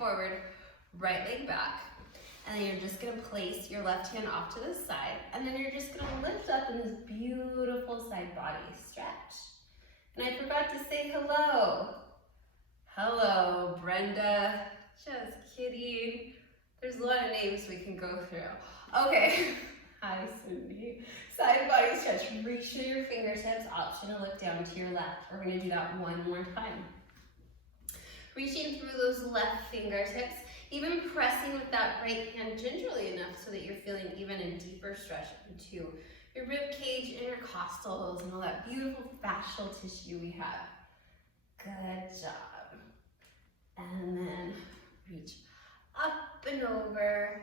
forward, right leg back. And then you're just gonna place your left hand off to the side, and then you're just gonna lift up in this beautiful side body stretch. And I forgot to say hello. Hello, Brenda. Just kidding. There's a lot of names we can go through. Okay. Hi, Cindy. Side body stretch. Reach through your fingertips. Option to look down to your left. We're going to do that one more time. Reaching through those left fingertips, even pressing with that right hand gingerly enough so that you're feeling even a deeper stretch into your rib cage, intercostals, and all that beautiful fascial tissue we have. Good job. And then reach up and over,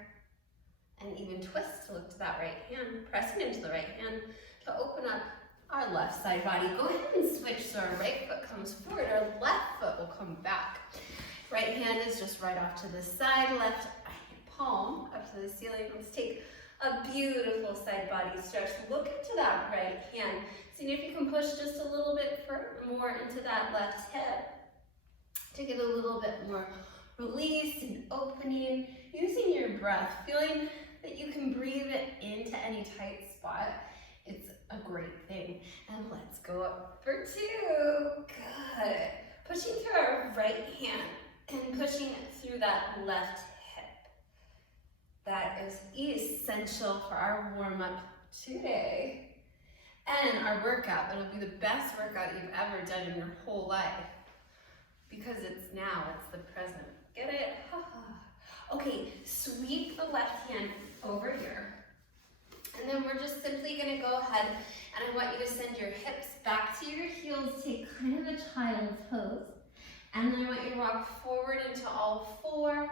and even twist to look to that right hand, pressing into the right hand to open up our left side body. Go ahead and switch so our right foot comes forward, our left foot will come back. Right hand is just right off to the side, left palm up to the ceiling. Let's take a beautiful side body stretch. Look into that right hand. See if you can push just a little bit more into that left hip to get a little bit more release and opening, using your breath, feeling that you can breathe it into any tight spot. It's a great thing. And let's go up for two. Good. Pushing through our right hand and pushing through that left hip. That is essential for our warm-up today and our workout. It'll be the best workout you've ever done in your whole life because it's now, it's the present. Get it? Okay, sweep the left hand over here. And then we're just simply gonna go ahead and I want you to send your hips back to your heels, take kind of a child's pose. And then I want you to rock forward into all four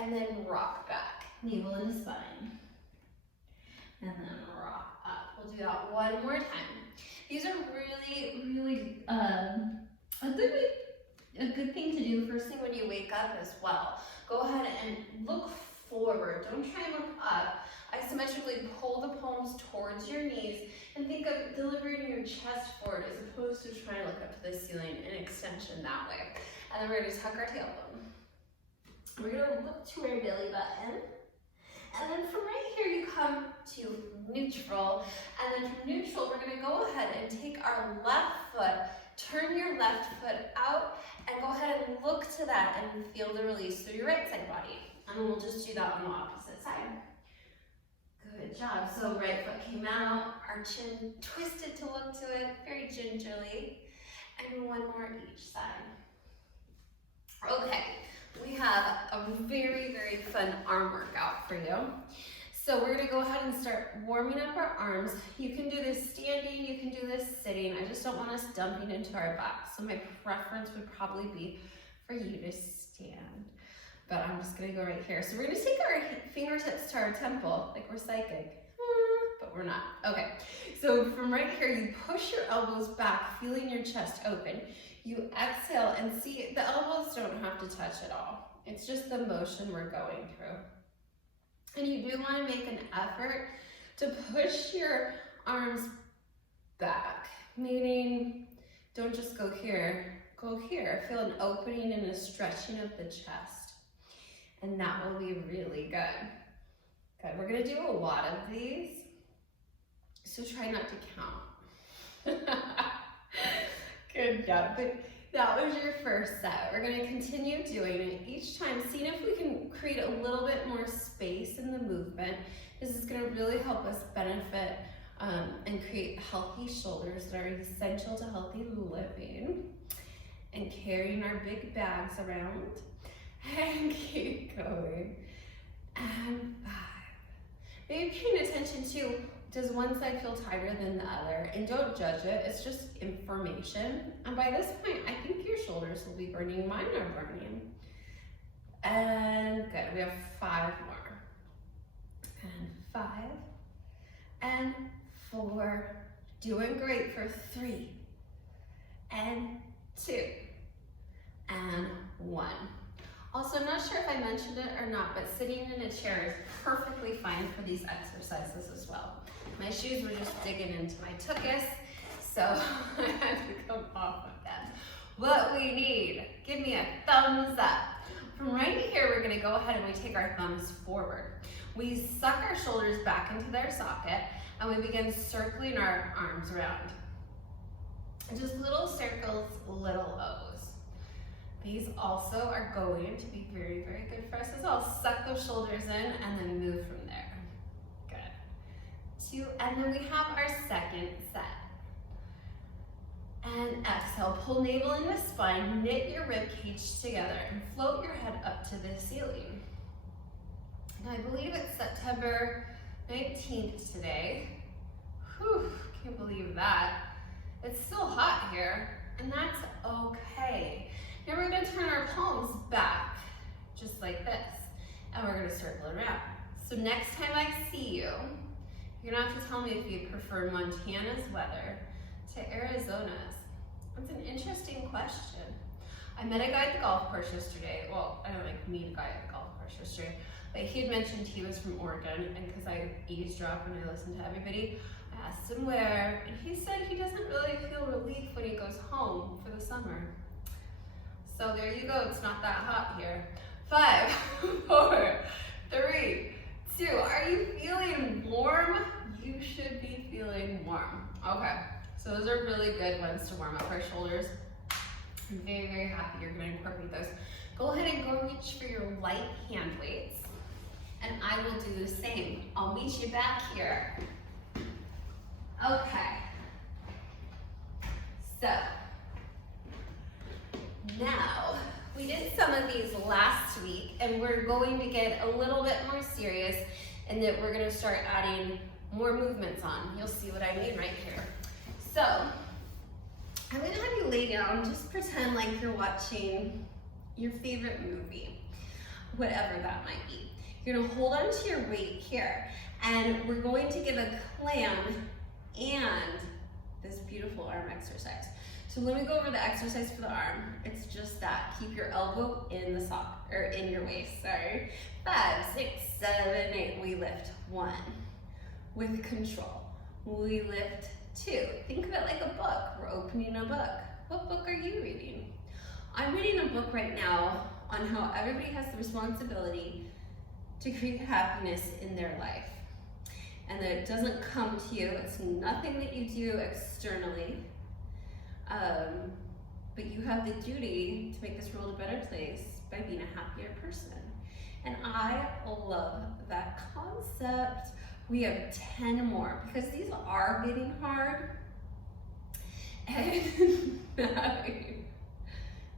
and then rock back, navel and spine. And then rock up. We'll do that one more time. These are really a good thing to do first thing when you wake up as well. Go ahead and look forward. Don't try and look up. Isometrically pull the palms towards your knees and think of delivering your chest forward as opposed to trying to look up to the ceiling in extension that way. And then we're going to tuck our tailbone. We're going to look to our belly button. And then from right here you come to neutral. And then from neutral we're going to go ahead and take our left foot, turn your left foot out, and go ahead and look to that and feel the release through your right side body. And we'll just do that on the opposite side. Good job. So right foot came out, our chin twisted to look to it, very gingerly. And one more each side. Okay, we have a very fun arm workout for you. So we're gonna go ahead and start warming up our arms. You can do this standing, you can do this sitting. I just don't want us dumping into our back. So my preference would probably be for you to stand. But I'm just gonna go right here. So we're gonna take our fingertips to our temple, like we're psychic, but we're not. Okay, so from right here, you push your elbows back, feeling your chest open. You exhale and see, the elbows don't have to touch at all. It's just the motion we're going through. And you do want to make an effort to push your arms back, meaning don't just go here, go here. Feel an opening and a stretching of the chest. And that will be really good. Good, we're gonna do a lot of these, so try not to count. Good job, but that was your first set. We're gonna continue doing it each time, seeing if we can create a little bit more space in the movement. This is gonna really help us benefit and create healthy shoulders that are essential to healthy living and carrying our big bags around. And keep going. And 5. Maybe paying attention to, does one side feel tighter than the other? And don't judge it, it's just information. And by this point, I think your shoulders will be burning, mine are burning. And good, we have 5 more. And 5. And 4. Doing great for 3. And 2. And 1. Also, I'm not sure if I mentioned it or not, but sitting in a chair is perfectly fine for these exercises as well. My shoes were just digging into my tuchus, so I had to come off of them. What we need, give me a thumbs up From right here, we're gonna go ahead and we take our thumbs forward. We suck our shoulders back into their socket and we begin circling our arms around. Just little circles, little O's. These also are going to be very, very good for us as well. Suck those shoulders in and then move from there. Good. 2, and then we have our second set. And exhale, pull navel into spine, knit your rib cage together and float your head up to the ceiling. Now I believe it's September 19th today. Whew, can't believe that. It's still hot here, and that's okay. Now we're gonna turn our palms back, just like this, and we're gonna circle around. So next time I see you, you're gonna have to tell me if you prefer Montana's weather to Arizona's. That's an interesting question. I met a guy at the golf course yesterday. Well, I don't like meet a guy at the golf course yesterday, but he had mentioned he was from Oregon, and because I eavesdrop and I listen to everybody, I asked him where, and he said he doesn't really feel relief when he goes home for the summer. So there you go, it's not that hot here. 5, 4, 3, 2. Are you feeling warm? You should be feeling warm. Okay, so those are really good ones to warm up our shoulders. I'm very, very happy you're gonna incorporate those. Go ahead and go reach for your light hand weights, and I will do the same. I'll meet you back here. Okay, so now we did some of these last week, and we're going to get a little bit more serious in that we're gonna start adding more movements on. You'll see what I mean right here. So I'm gonna have you lay down, just pretend like you're watching your favorite movie, whatever that might be. You're gonna hold on to your weight here, and we're going to give a clam and this beautiful arm exercise. So let me go over the exercise for the arm. It's just that. Keep your elbow in the sock, or in your waist, sorry. 5, 6, 7, 8, we lift. 1, with control. We lift 2. Think of it like a book. We're opening a book. What book are you reading? I'm reading a book right now on how everybody has the responsibility to create happiness in their life. And that it doesn't come to you, it's nothing that you do externally, but you have the duty to make this world a better place by being a happier person. And I love that concept. We have 10 more, because these are getting hard. And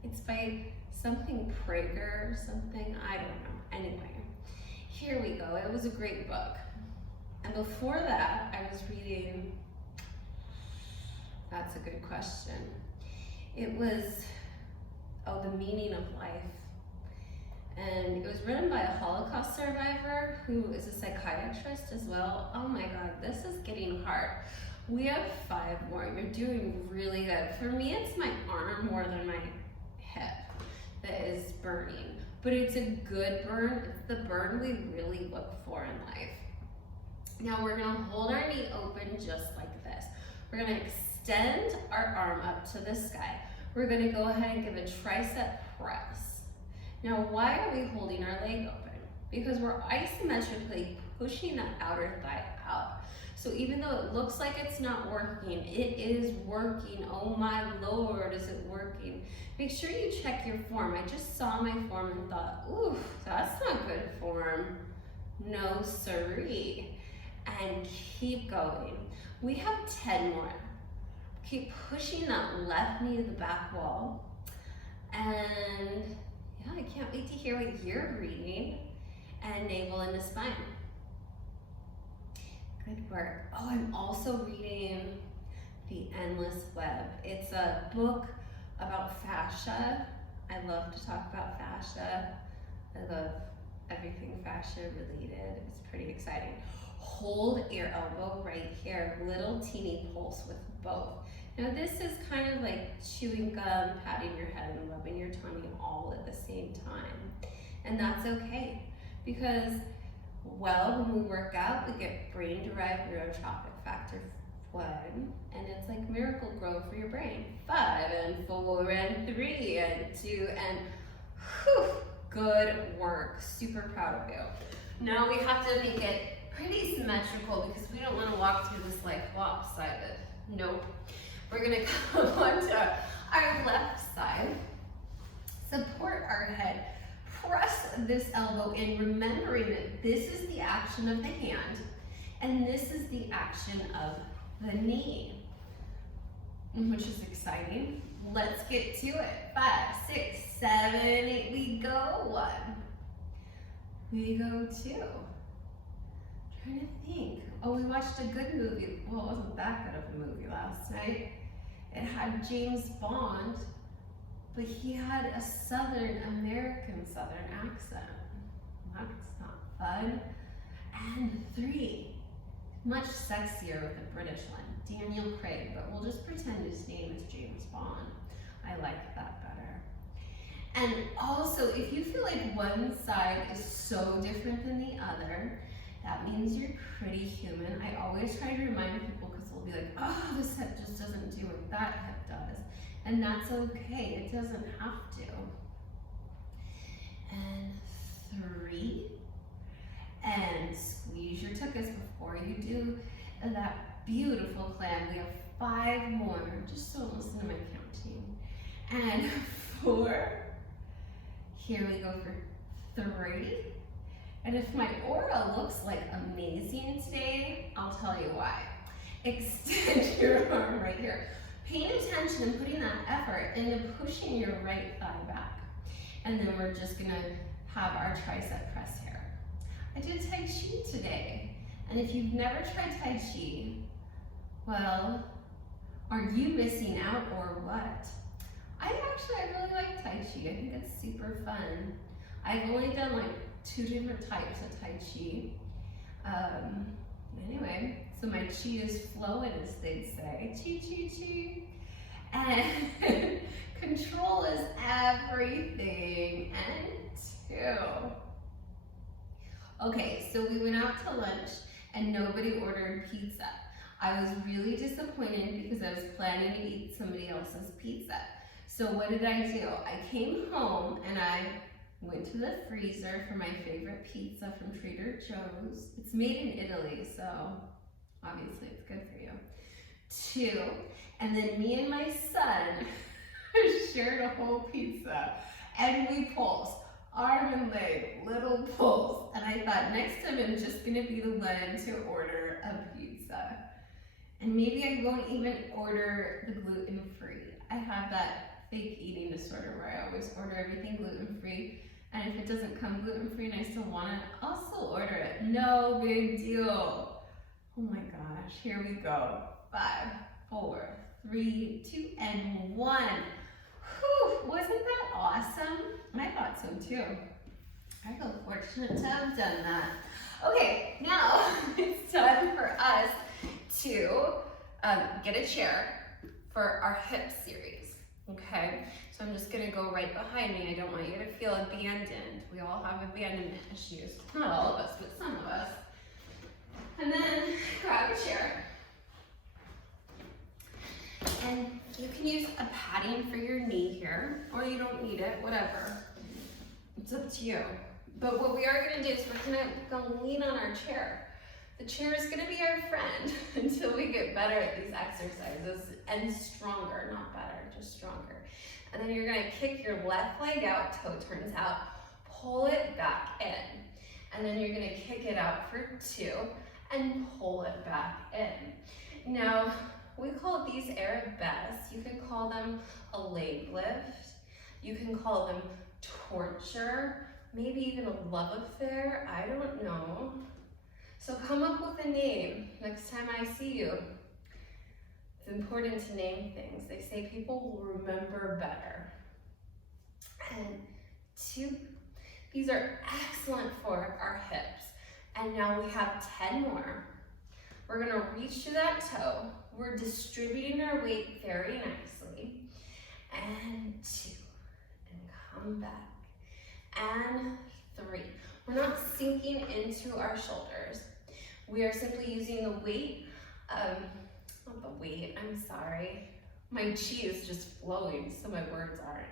it's by something Prager or something, I don't know. Anyway, here we go. It was a great book. And before that, I was reading, that's a good question. It was, The Meaning of Life. And it was written by a Holocaust survivor who is a psychiatrist as well. Oh my God, this is getting hard. We have 5 more. You're doing really good. For me, it's my arm more than my hip that is burning. But it's a good burn. It's the burn we really look for in life. Now we're gonna hold our knee open just like this. We're gonna extend our arm up to the sky. We're gonna go ahead and give a tricep press. Now, why are we holding our leg open? Because we're isometrically pushing that outer thigh out. So even though it looks like it's not working, it is working. Oh my Lord, is it working? Make sure you check your form. I just saw my form and thought, ooh, that's not good form. No siree. And keep going. We have 10 more. Keep pushing that left knee to the back wall. And yeah, I can't wait to hear what you're reading. And navel into spine. Good work. Oh, I'm also reading The Endless Web. It's a book about fascia. I love to talk about fascia. I love everything fascia related. It's pretty exciting. Hold your elbow right here, little teeny pulse with both. Now this is kind of like chewing gum, patting your head and rubbing your tummy all at the same time. And that's okay, because well, when we work out, we get brain-derived neurotrophic factor 1, and it's like Miracle-Gro for your brain. 5 and 4 and 3 and 2 and whew, Good work. Super proud of you. Now we have to make it pretty symmetrical because we don't want to walk through this like lopsided. Nope. We're gonna come onto our left side. Support our head. Press this elbow in, remembering that this is the action of the hand and this is the action of the knee, which is exciting. Let's get to it. 5, 6, 7, 8, we go. 1. We go 2. Trying to think. Oh, we watched a good movie. Well, it wasn't that good of a movie last night. It had James Bond, but he had a Southern accent. That's not fun. And 3, much sexier with the British one, Daniel Craig, but we'll just pretend his name is James Bond. I like that better. And also, if you feel like one side is so different than the other, that means you're pretty human. I always try to remind people because they'll be like, oh, this hip just doesn't do what that hip does. And that's okay, it doesn't have to. And 3, and squeeze your tuchus before you do that beautiful clam. We have 5 more, just don't listen to my counting. And 4, here we go for 3. And if my aura looks like amazing today, I'll tell you why. Extend your arm right here. Paying attention and putting that effort into pushing your right thigh back. And then we're just gonna have our tricep press here. I did Tai Chi today. And if you've never tried Tai Chi, well, are you missing out or what? I really like Tai Chi. I think it's super fun. I've only done like 2 different types of Tai Chi. Anyway, so my chi is flowing, as they'd say. Chi, chi, chi. And control is everything. And 2. Okay, so we went out to lunch and nobody ordered pizza. I was really disappointed because I was planning to eat somebody else's pizza. So what did I do? I came home and I went to the freezer for my favorite pizza from Trader Joe's. It's made in Italy, so obviously it's good for you. 2, and then me and my son shared a whole pizza, and we pulsed, arm and leg, little pulse. And I thought next time I'm just gonna be the one to order a pizza. And maybe I won't even order the gluten-free. I have that fake eating disorder where I always order everything gluten-free. And if it doesn't come gluten-free and I still want it, I'll still order it. No big deal. Oh my gosh, here we go. 5, 4, 3, 2, and 1. Whew, wasn't that awesome? I thought so too. I feel fortunate to have done that. Okay, now it's time for us to get a chair for our hip series, okay? So I'm just gonna go right behind me. I don't want you to feel abandoned. We all have abandonment issues. Not all of us, but some of us. And then grab a chair. And you can use a padding for your knee here, or you don't need it, whatever. It's up to you. But what we are gonna do is we're gonna lean on our chair. The chair is gonna be our friend until we get better at these exercises and stronger, not better, just stronger. And then you're gonna kick your left leg out, toe turns out, pull it back in. And then you're gonna kick it out for 2 and pull it back in. Now, we call these arabesques. You can call them a leg lift. You can call them torture, maybe even a love affair, I don't know. So come up with a name next time I see you. It's important to name things. They say people will remember better. And 2, these are excellent for our hips. And now we have 10 more. We're gonna reach to that toe. We're distributing our weight very nicely. And 2, and come back. And 3. We're not sinking into our shoulders. We are simply using the weight, not the weight, I'm sorry. My chi is just flowing, so my words aren't.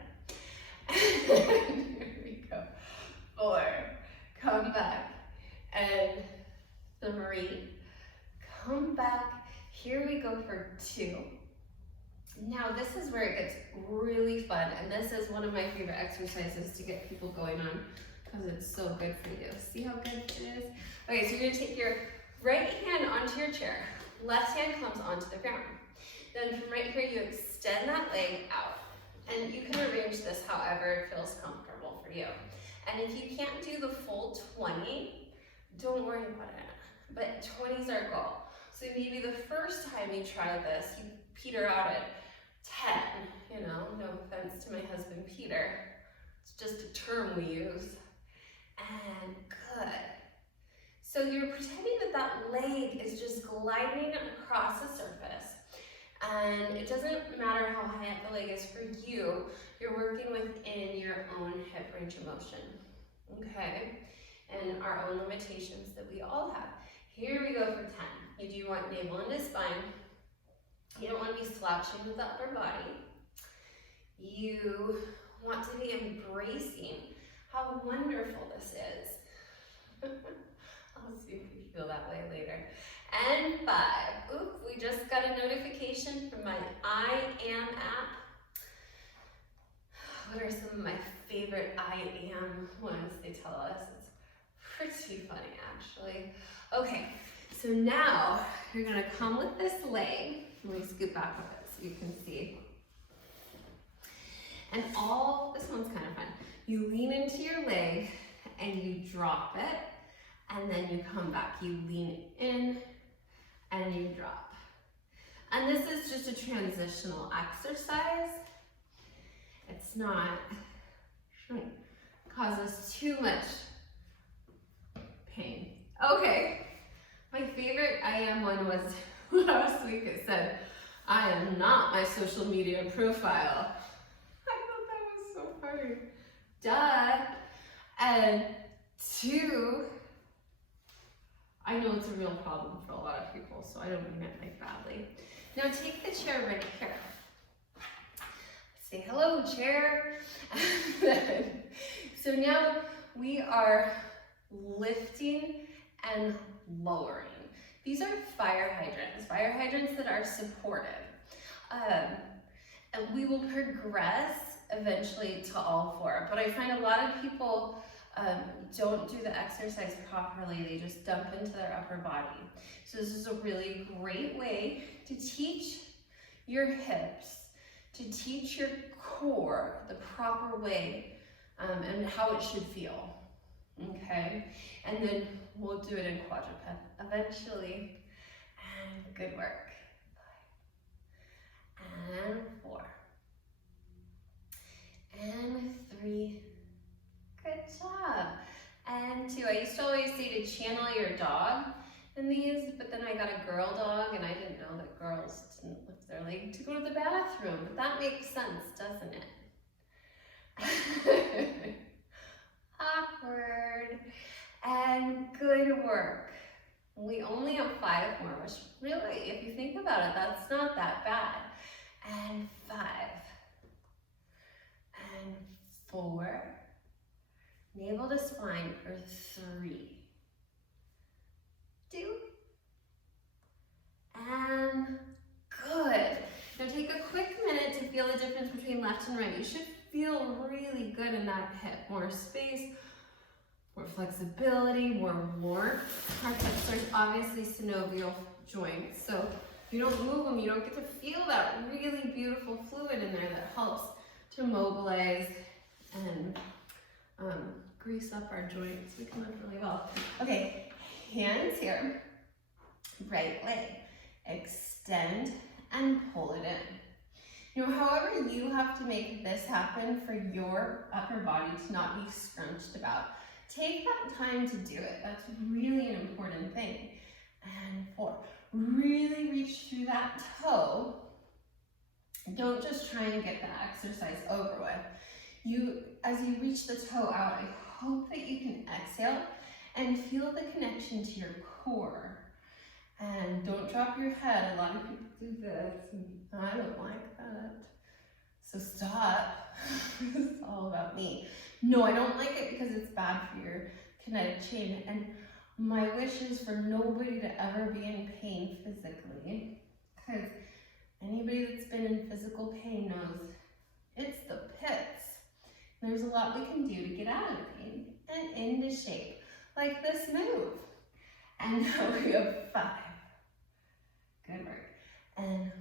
Here we go. 4, come back, and 3, come back. Here we go for 2. Now this is where it gets really fun, and this is one of my favorite exercises to get people going on because it's so good for you. See how good it is? Okay, so you're gonna take your right hand onto your chair, left hand comes onto the ground. Then from right here, you extend that leg out, and you can arrange this however it feels comfortable for you. And if you can't do the full 20, don't worry about it, but 20 is our goal. So maybe the first time you try this, you peter out at 10, you know, no offense to my husband Peter, it's just a term we use, and good. So you're pretending that that leg is just gliding across the surface, and it doesn't matter how high up the leg is for you, you're working within your own hip range of motion, okay? And our own limitations that we all have. Here we go for 10. You do want navel into spine. You don't want to be slouching with the upper body. You want to be embracing how wonderful this is. I'll see if you feel that way later. And 5. Oop, we just got a notification from my I Am app. What are some of my favorite I Am ones they tell us? It's pretty funny, actually. Okay, so now you're gonna come with this leg. Let me scoot back with it so you can see. And this one's kind of fun. You lean into your leg and you drop it, and then you come back. You lean in and you drop. And this is just a transitional exercise. It's not, shouldn't cause us too much pain. Okay, my favorite I Am one was last week. It said, I am not my social media profile. I thought that was so funny. Duh. And 2, I know it's a real problem for a lot of people, so I don't mean it like badly. Now take the chair right here. Say hello, chair. So now we are lifting and lowering. These are fire hydrants that are supportive. And we will progress eventually to all 4, but I find a lot of people don't do the exercise properly. They just dump into their upper body. So this is a really great way to teach your hips, to teach your core the proper way and how it should feel, okay? And then we'll do it in quadruped eventually, and good work. 5, and 4, and 3, good job, and 2. I used to always say to channel your dog in these, but then I got a girl dog, and I didn't know that girls didn't lift their leg to go to the bathroom, but that makes sense, doesn't it? Awkward. And good work. We only have 5 more, which really, if you think about it, that's not that bad. And 5. And 4. Navel to spine for 3. 2. And good. Now take a quick minute to feel the difference between left and right. You should feel really good in that hip. More space, more flexibility, more warmth. Our hips are obviously synovial joints, so if you don't move them, you don't get to feel that really beautiful fluid in there that helps to mobilize and grease up our joints. We can lift really well. Okay, hands here, right leg, extend and pull it in. You know, however you have to make this happen for your upper body to not be scrunched about, take that time to do it. That's really an important thing. And 4, really reach through that toe. Don't just try and get the exercise over with. As you reach the toe out, I hope that you can exhale and feel the connection to your core. And don't drop your head. A lot of people do this, and I don't like that. So stop. It's all about me. No, I don't like it because it's bad for your kinetic chain. And my wish is for nobody to ever be in pain physically, because anybody that's been in physical pain knows it's the pits. There's a lot we can do to get out of pain and into shape, like this move. And now we have 5. Good work. And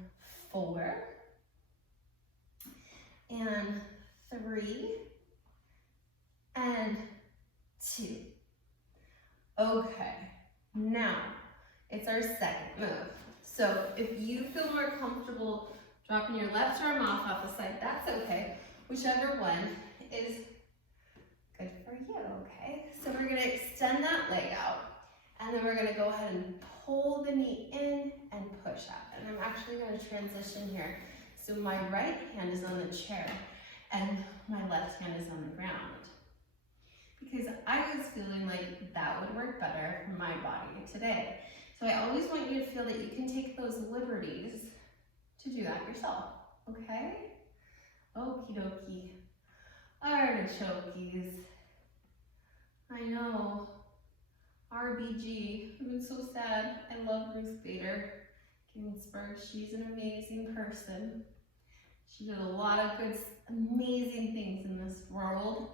4. And 3. And 2. Okay, now it's our second move. So if you feel more comfortable dropping your left arm off the side, that's okay. Whichever one is good for you, okay? So we're gonna extend that leg out, and then we're gonna go ahead and pull the knee in and push up. And I'm actually gonna transition here. So my right hand is on the chair, and my left hand is on the ground. Because I was feeling like that would work better for my body today. So I always want you to feel that you can take those liberties to do that yourself, okay? Okie dokie. Artichokes. I know. RBG. I've been so sad. I love Ruth Bader Ginsburg. She's an amazing person. She did a lot of good, amazing things in this world.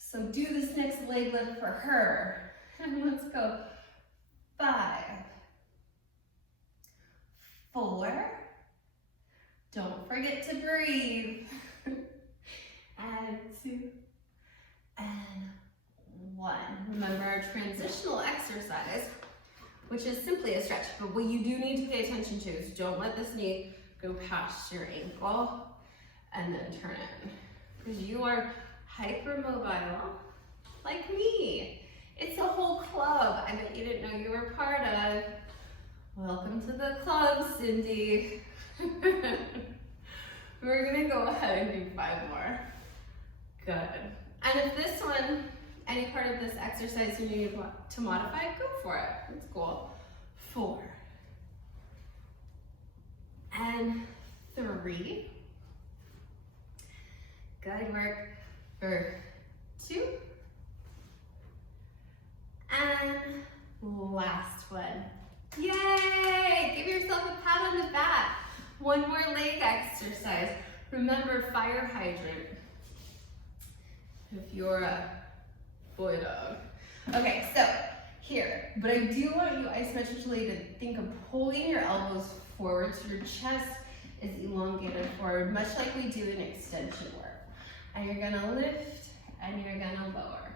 So do this next leg lift for her. And let's go. 5, 4. Don't forget to breathe. And 2, and 1. Remember our transitional exercise, which is simply a stretch, but what you do need to pay attention to is don't let this knee go past your ankle and then turn it. Because you are hypermobile, like me. It's a whole club I bet you didn't know you were part of. Welcome to the club, Cindy. We're gonna go ahead and do 5 more. Good. And if this one, any part of this exercise you need to modify, go for it. That's cool. 4. And 3. Good work. For 2. And last one. Yay! Give yourself a pat on the back. 1 more leg exercise. Remember, fire hydrant. If you're a boy dog. Okay, so here, but I do want you isometrically to think of pulling your elbows forward so your chest is elongated forward, much like we do in extension work. And you're gonna lift and you're gonna lower.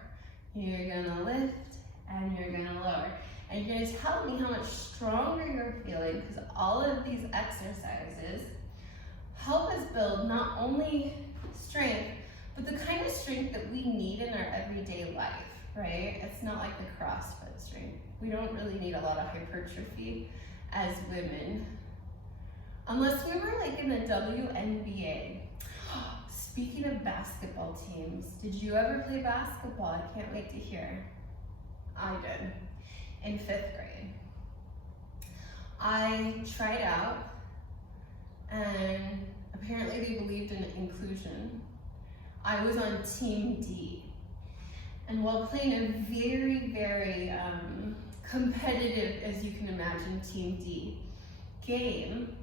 You're gonna lift and you're gonna lower. And you're gonna tell me how much stronger you're feeling, because all of these exercises help us build not only strength, but the kind of strength that we need in our everyday life, right? It's not like the CrossFit strength. We don't really need a lot of hypertrophy as women, unless we were like in the WNBA. Speaking of basketball teams, did you ever play basketball? I can't wait to hear. I did, in 5th grade. I tried out, and apparently they believed in inclusion. I was on Team D. And while playing a very, very competitive, as you can imagine, Team D game,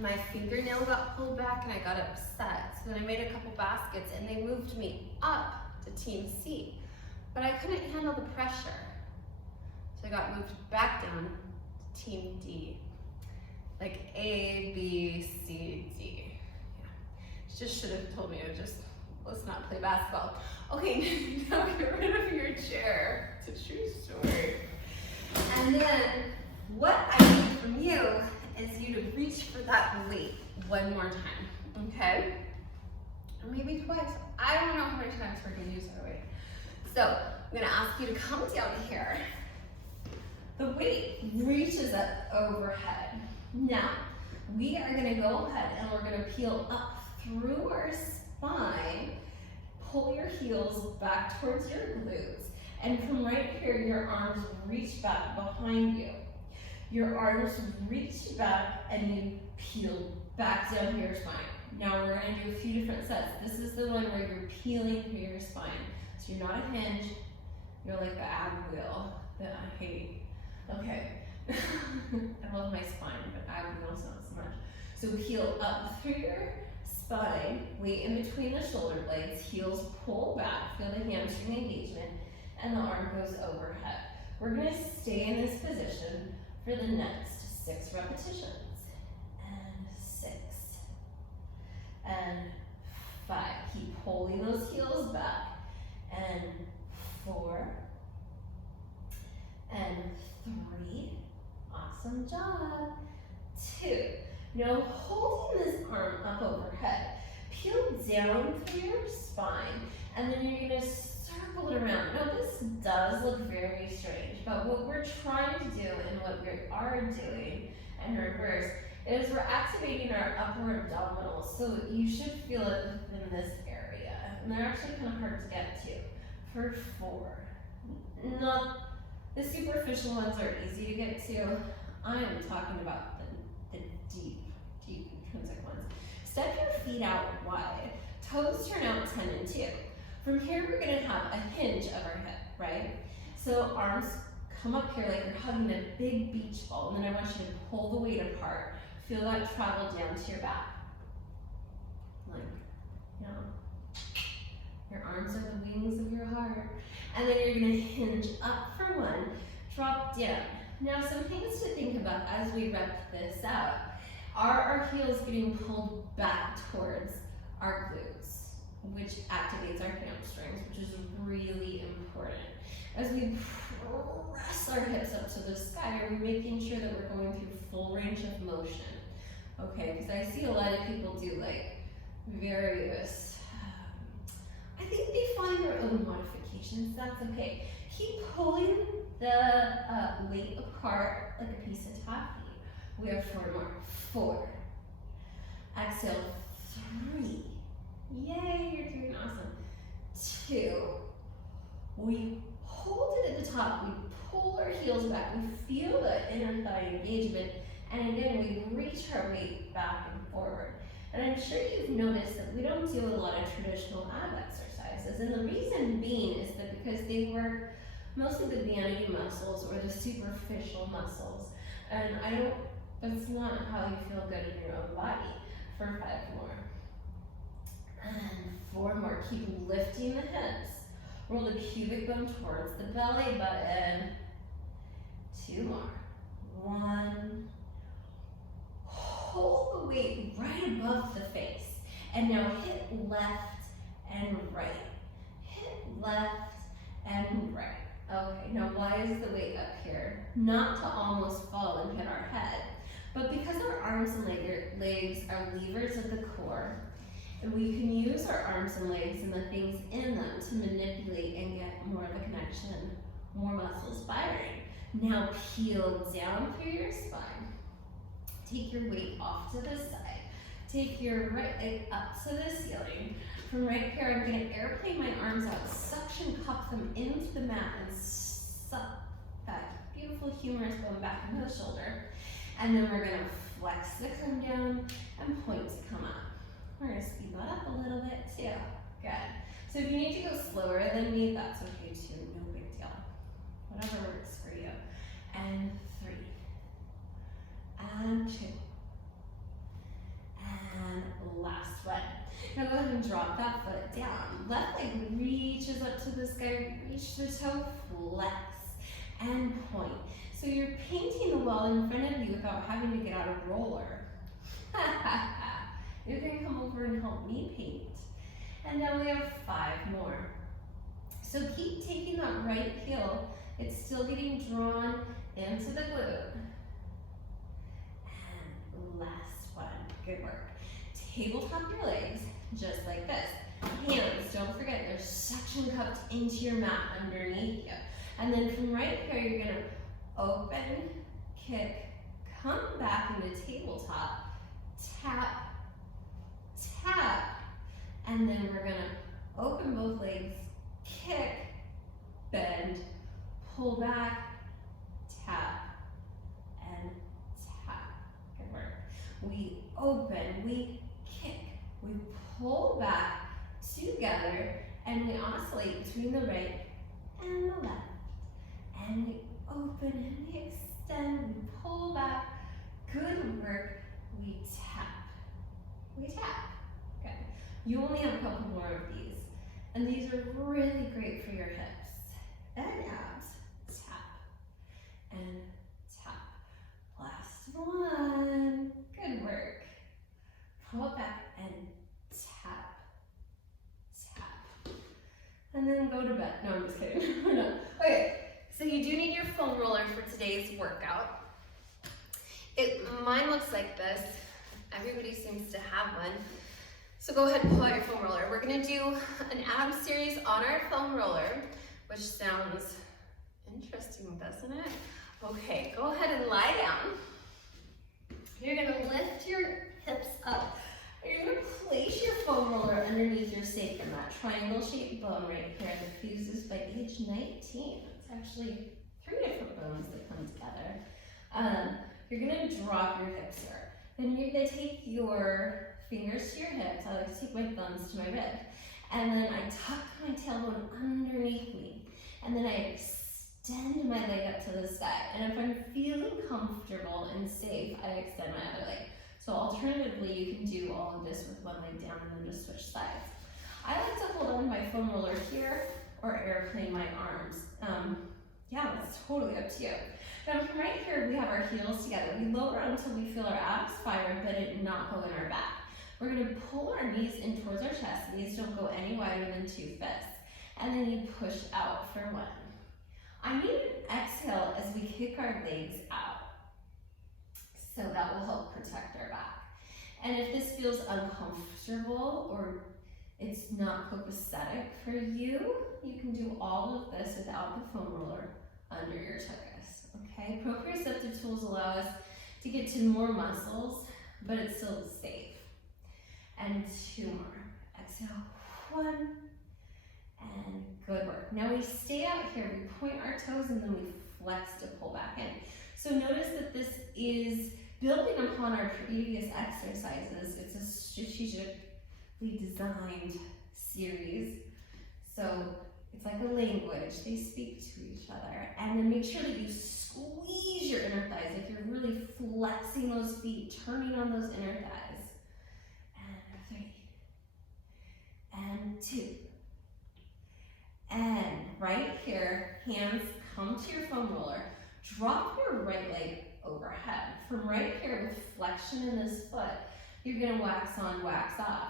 my fingernail got pulled back and I got upset. So then I made a couple baskets and they moved me up to Team C. But I couldn't handle the pressure. So I got moved back down to Team D. Like A, B, C, D. Yeah. She just should have told me to just, let's not play basketball. Okay, now get rid of your chair. It's a true story. And then what I need from you is you to reach for that weight 1 more time, okay? Or maybe twice. I don't know how many times we're gonna use our weight. So I'm gonna ask you to come down here. The weight reaches up overhead. Now, we are gonna go ahead and we're gonna peel up through our spine, pull your heels back towards your glutes, and from right here, your arms reach back behind you. Your arms reach back and you peel back down to your spine. Now we're gonna do a few different sets. This is the one where you're peeling through your spine. So you're not a hinge, you're like the ab wheel that I hate. Okay, I love my spine, but ab wheels not so much. So peel up through your spine, weight in between the shoulder blades, heels pull back, feel the hamstring engagement, and the arm goes overhead. We're gonna stay in this position for the next 6 repetitions. And 6. And 5. Keep holding those heels back. And 4. And 3. Awesome job. 2. Now holding this arm up overhead, peel down through your spine, and then you're gonna circle it around. Now this does look very strange, but what we're trying to do and what we are doing in reverse is we're activating our upper abdominals, so you should feel it within this area. And they're actually kind of hard to get to. For 4. Not the superficial ones are easy to get to. I am talking about the deep intrinsic ones. Step your feet out wide. Toes turn out 10 and 2. From here, we're gonna have a hinge of our hip, right? So arms come up here like you're hugging a big beach ball, and then I want you to pull the weight apart. Feel that travel down to your back. Like, you know, your arms are the wings of your heart. And then you're gonna hinge up for 1, drop down. Now some things to think about as we rep this out. Are our heels getting pulled back towards our glutes, which activates our hamstrings, which is really important. As we press our hips up to the sky, are we making sure that we're going through full range of motion? Okay, because I see a lot of people do like various, I think they find their own modifications, that's okay. Keep pulling the weight apart like a piece of taffy. We have 4 more. 4. Exhale, 3. Yay, you're doing awesome. 2. We hold it at the top. We pull our heels back. We feel the inner thigh engagement. And again, we reach our weight back and forward. And I'm sure you've noticed that we don't do a lot of traditional ab exercises. And the reason being is that because they work mostly the vanity muscles or the superficial muscles. And that's not how you feel good in your own body. For 5 more. And 4 more. Keep lifting the hips. Roll the pubic bone towards the belly button. 2 more. 1. Hold the weight right above the face. And now hit left and right. Hit left and right. Okay, now why is the weight up here? Not to almost fall and hit our head, but because our arms and legs are levers of the core, and we can use our arms and legs and the things in them to manipulate and get more of a connection, more muscles firing. Now peel down through your spine. Take your weight off to the side. Take your right leg up to the ceiling. From right here, I'm gonna airplane my arms out, suction cup them into the mat and suck that beautiful humerus bone back into the shoulder. And then we're gonna flex to come down and point to come up. We're gonna speed that up a little bit too. Good. So if you need to go slower than me, that's okay too, no big deal. Whatever works for you. And 3. And 2. And last one. Now go ahead and drop that foot down. Left leg reaches up to the sky, reach the toe, flex, and point. So you're painting the wall in front of you without having to get out a roller. You can come over and help me paint. And now we have 5 more. So keep taking that right heel. It's still getting drawn into the glute. And last one. Good work. Tabletop your legs, just like this. Hands, don't forget, they're suction cupped into your mat underneath you. And then from right here, you're gonna open, kick, come back into tabletop, tap, tap, and then we're gonna open both legs, kick, bend, pull back, tap, and tap. Good work. We open, we kick, We pull back together and we oscillate between the right and the left. And we open and we extend, we pull back. Good work. We tap. We tap. Okay. You only have a couple more of these. And these are really great for your hips and abs. Tap and tap. Last one. Good work. Pull it back and tap. Tap. And then go to bed. No, I'm just kidding. No. Okay. So you do need your foam roller for today's workout. Mine looks like this. Everybody seems to have one. So go ahead and pull out your foam roller. We're gonna do an ab series on our foam roller, which sounds interesting, doesn't it? Okay, go ahead and lie down. You're gonna lift your hips up. You're gonna place your foam roller underneath your sacrum, that triangle-shaped bone right here that fuses by age 19. It's actually 3 different bones that come together. You're gonna drop your hips here. Then you're gonna take your fingers to your hips. I like to take my thumbs to my rib. And then I tuck my tailbone underneath me. And then I extend my leg up to the sky. And if I'm feeling comfortable and safe, I extend my other leg. So alternatively, you can do all of this with one leg down and then just switch sides. I like to hold on to my foam roller here or airplane my arms. Yeah, that's totally up to you. Now from right here, we have our heels together. We lower until we feel our abs fire, but it not go in our back. We're gonna pull our knees in towards our chest. Knees don't go any wider than 2 fists. And then you push out for 1. I need an exhale as we kick our legs out. So that will help protect our back. And if this feels uncomfortable or it's not copacetic for you, you can do all of this without the foam roller under your tuchus, okay? Proprioceptive tools allow us to get to more muscles, but it's still safe. And 2 more. Exhale, 1, and good work. Now we stay out here, we point our toes, and then we flex to pull back in. So notice that this is building upon our previous exercises. It's a strategically designed series. So it's like a language. They speak to each other. And then make sure that you squeeze your inner thighs, like you're really flexing those feet, turning on those inner thighs. And 3. And 2. And right here, hands come to your foam roller. Drop your right leg overhead. From right here with flexion in this foot, you're gonna wax on, wax off.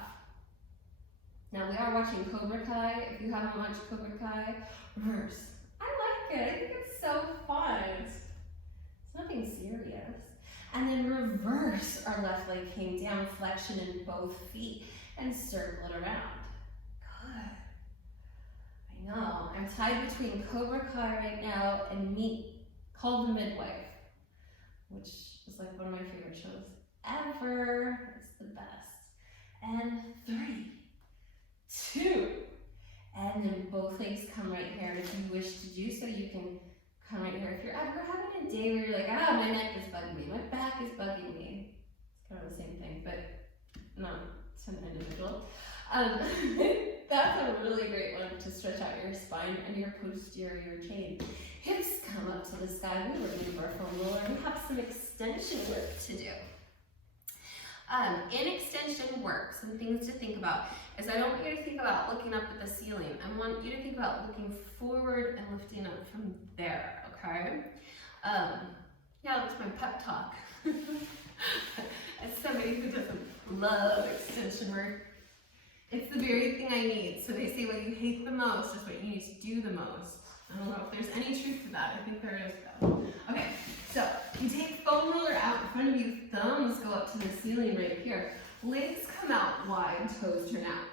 Now we are watching Cobra Kai. If you haven't watched Cobra Kai, reverse. I like it, I think it's so fun. It's nothing serious. And then reverse, our left leg came down, flexion in both feet, and circle it around. Good. I know, I'm tied between Cobra Kai right now and Meet, called The Midwife, which is like one of my favorite shows ever. It's the best. And 3, 2, and then both legs come right here. And if you wish to do so, you can come right here. If you're ever having a day where you're like, my neck is bugging me, my back is bugging me. It's kind of the same thing, but not to an individual. That's a really great one to stretch out your spine and your posterior chain. Hips come up to the sky. We remove our foam roller and we have some extension work to do. In extension work, some things to think about is I don't want you to think about looking up at the ceiling. I want you to think about looking forward and lifting up from there, okay? Yeah, that's my pep talk. As somebody who doesn't love extension work, it's the very thing I need. So they say what you hate the most is what you need to do the most. I don't know if there's any truth to that. I think there is though. Okay, so you take foam roller out in front of you, thumbs go up to the ceiling right here. Legs come out wide, toes turn out.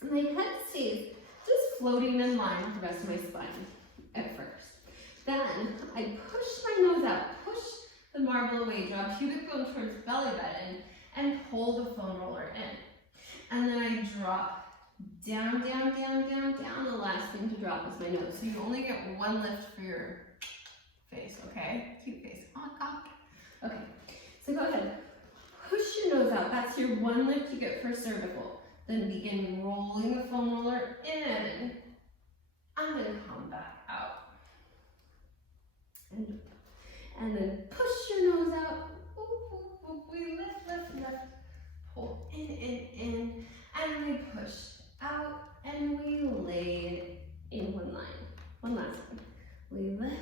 And my head stays just floating in line with the rest of my spine at first. Then I push my nose out, push the marble away, draw pubic bone towards belly button, and pull the foam roller in. And then I drop down, down, down, down, down. The last thing to drop is my nose. So you only get one lift for your face, okay? Cute face. Oh, God. Okay, so go ahead. Push your nose out. That's your one lift you get for cervical. Then begin rolling the foam roller in and then come back out. And then push your nose out. We lift. Pull in. And we push out and we lay in one line. One last time. We lift.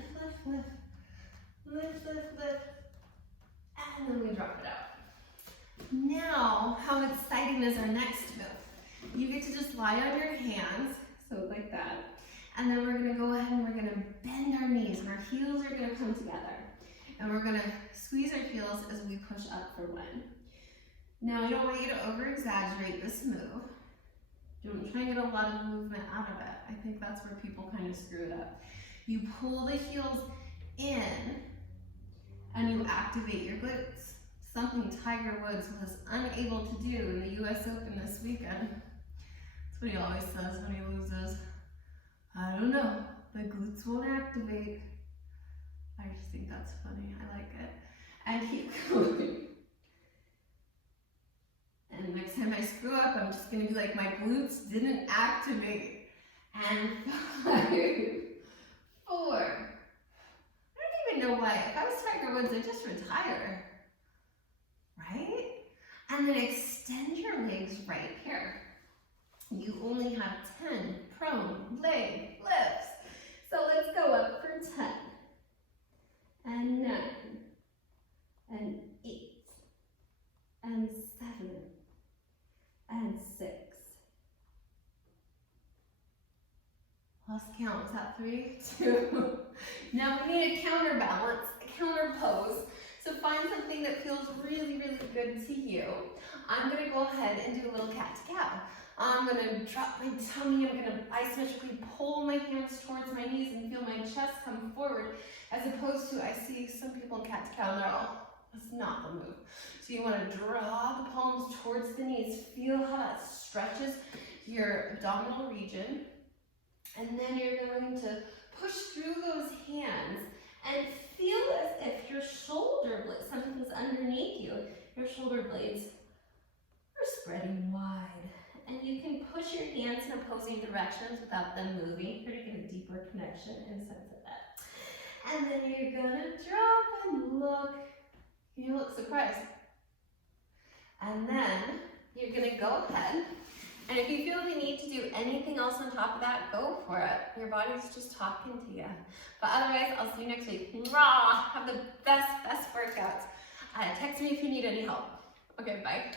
And then we drop it out. Now, how exciting is our next move? You get to just lie on your hands, so like that. And then we're gonna go ahead and we're gonna bend our knees and our heels are gonna come together. And we're gonna squeeze our heels as we push up for one. Now, I don't want you to over-exaggerate this move. Don't try and get a lot of movement out of it. I think that's where people kind of screw it up. You pull the heels in and you activate your glutes. Something Tiger Woods was unable to do in the US Open this weekend. That's what he always says when he loses. I don't know, the glutes won't activate. I just think that's funny, I like it. And keep going. And next time I screw up, I'm just gonna be like, my glutes didn't activate. And 5, 4. I don't even know why. If I was Tiger Woods, I'd just retire. Right? And then extend your legs right here. You only have 10 prone leg lifts. So let's go up for 10, and 9, and 8, and 7, and 6. Lost count, was that 3, 2? Now we need a counterbalance, a counter pose. So find something that feels really good to you. I'm gonna go ahead and do a little cat-to-cow. I'm gonna drop my tummy, I'm gonna isometrically pull my hands towards my knees and feel my chest come forward, as opposed to, I see some people in cat-to-cow and they're all, that's not the move. So you wanna draw the palms towards the knees, feel how that stretches your abdominal region, and then you're going to push through those hands and feel as if your shoulder blades, something's underneath you, your shoulder blades are spreading wide. And you can push your hands in opposing directions without them moving, here to get a deeper connection and sense of that. And then you're gonna drop and look. You look surprised. And then you're gonna go ahead, and if you feel the need to do anything else on top of that, go for it. Your body's just talking to you. But otherwise, I'll see you next week. Mwah! Have the best workouts. Text me if you need any help. Okay, bye.